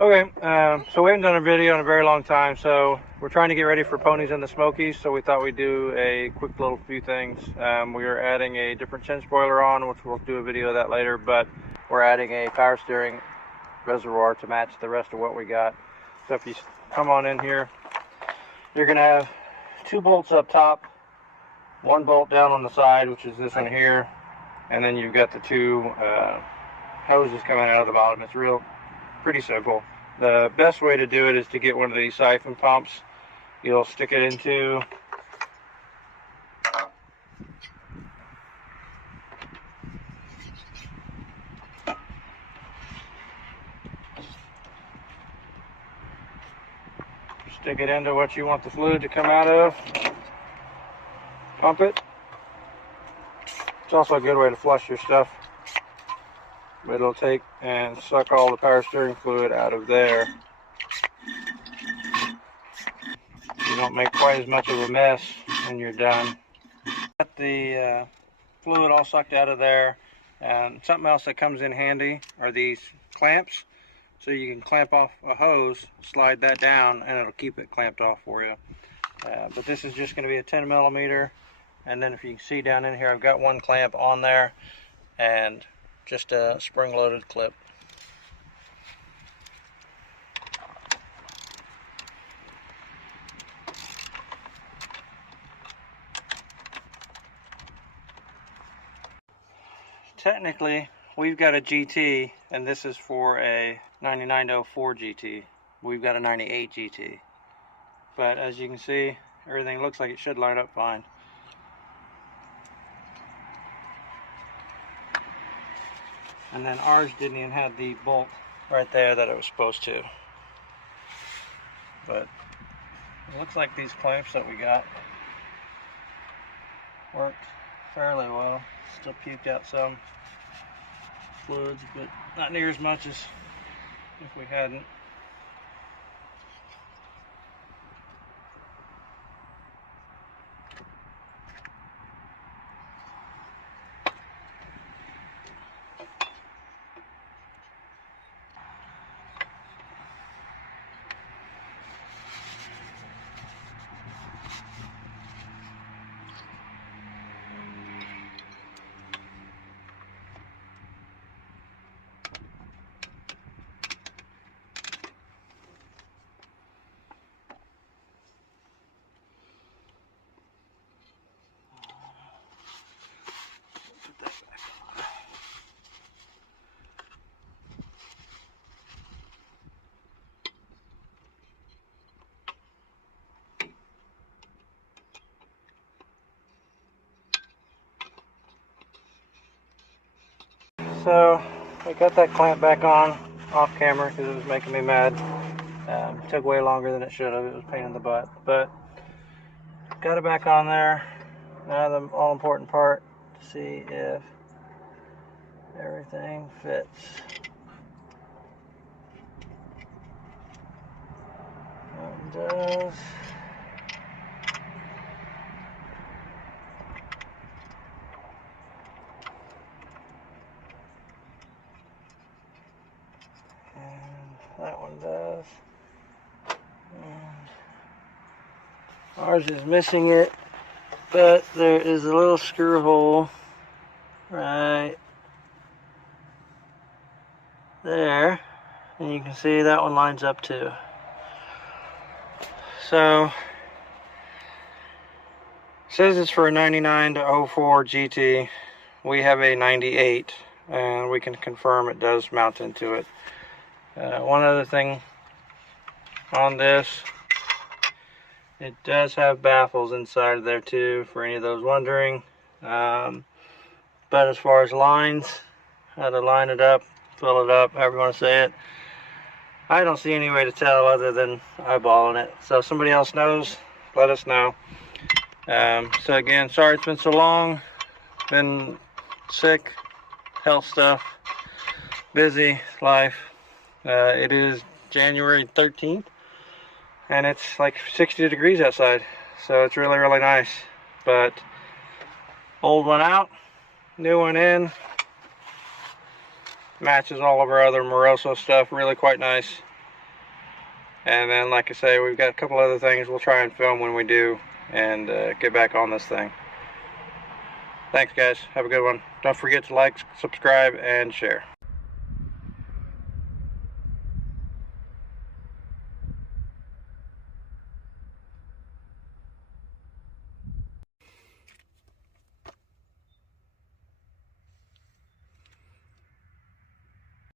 Okay, so we haven't done a video in a very long time, so we're trying to get ready for ponies in the Smokies, so we thought we'd do a quick little few things. We are adding a different chin spoiler on, which we'll do a video of that later, but we're adding a power steering reservoir to match the rest of what we got. So if you come on in here, you're going to have 2 bolts up top, 1 bolt down on the side, which is this one here, and then you've got the 2 hoses coming out of the bottom. It's pretty simple. The best way to do it is to get one of these siphon pumps. You'll stick it into what you want the fluid to come out of. Pump it. It's also a good way to flush your stuff, but it'll take and suck all the power steering fluid out of there. You don't make quite as much of a mess when you're done. Got the fluid all sucked out of there, and something else that comes in handy are these clamps. So you can clamp off a hose, slide that down, and it'll keep it clamped off for you. But this is just going to be a 10 millimeter, and then if you can see down in here, I've got 1 clamp on there and just a spring-loaded clip. Technically, we've got a GT, and this is for a 9904 GT. We've got a 98 GT. But as you can see, everything looks like it should line up fine. And then ours didn't even have the bolt right there that it was supposed to. But it looks like these clamps that we got worked fairly well. Still puked out some fluids, but not near as much as if we hadn't. So I got that clamp back on off camera because it was making me mad. It took way longer than it should have. It was a pain in the butt, but got it back on there. Now the all important part, to see if everything fits. It does. That one does. And ours is missing it, but there is a little screw hole right there, and you can see that one lines up too. So it says it's for a 99 to 04 GT. We have a 98, and we can confirm it does mount into it. One other thing on this, it does have baffles inside of there too, for any of those wondering. But as far as lines, how to line it up, fill it up, however you want to say it, I don't see any way to tell other than eyeballing it. So if somebody else knows, let us know. So again, sorry it's been so long. Been sick, health stuff, busy life. It is January 13th, and it's like 60 degrees outside, so it's really, really nice. But old one out, new one in, matches all of our other Moroso stuff, really quite nice. And then, like I say, we've got a couple other things we'll try and film when we do, and get back on this thing. Thanks, guys. Have a good one. Don't forget to like, subscribe, and share.